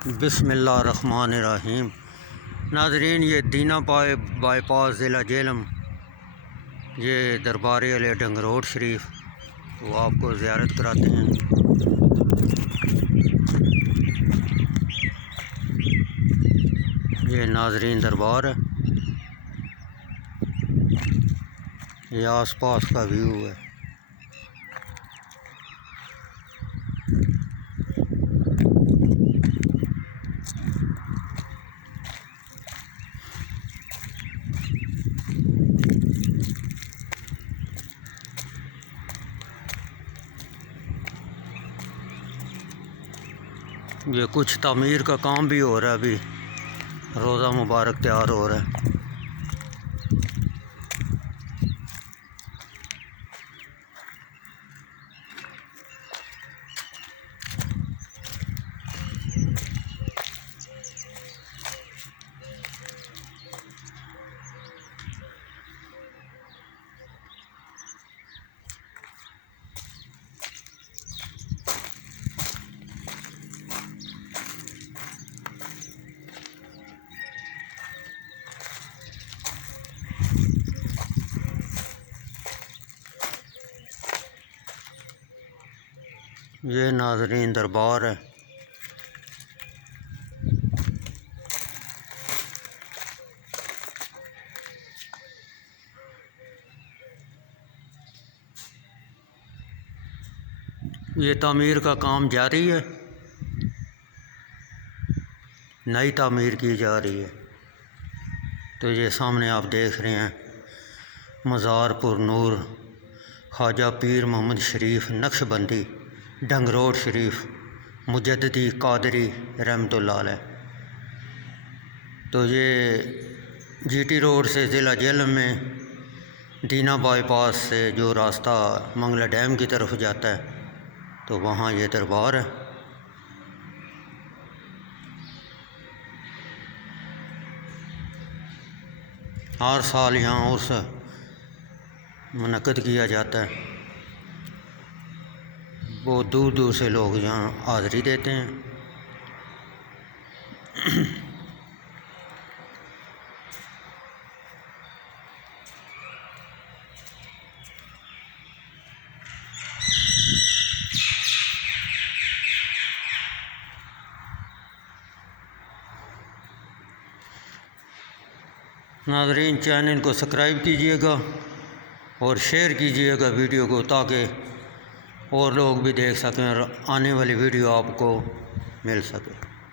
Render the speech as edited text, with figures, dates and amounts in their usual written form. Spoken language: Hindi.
बिस्मिल्लाहिर्रहमानिर्रहीम। नाज़रीन, ये दीना बाईपास ज़िला झेलम, ये दरबार अली डंग रोड शरीफ, वो आपको ज़ियारत कराते हैं। ये नाज़रीन दरबार है, ये आसपास का व्यू है। ये कुछ तामीर का काम भी हो रहा है, अभी रोज़ा मुबारक तैयार हो रहा है। ये नाज़रीन दरबार है। ये तामीर का काम जारी है, नई तामीर की जा रही है। तो ये सामने आप देख रहे हैं मज़ार पुर नूर ख्वाजा पीर मोहम्मद शरीफ नक्शबंदी डंग रोड शरीफ मुजद्दिदी कादरी रहमतुल्लाह अलैह। तो ये जीटी रोड से ज़िला झेलम में दीना बाईपास से जो रास्ता मंगला डैम की तरफ जाता है, तो वहाँ ये दरबार है। हर साल यहाँ उर्स मुनक़्क़द किया जाता है। बहुत दूर दूर से लोग यहाँ हाज़री देते हैं। नाज़रीन, चैनल को सब्सक्राइब कीजिएगा और शेयर कीजिएगा वीडियो को, ताकि और लोग भी देख सकें और आने वाली वीडियो आपको मिल सके।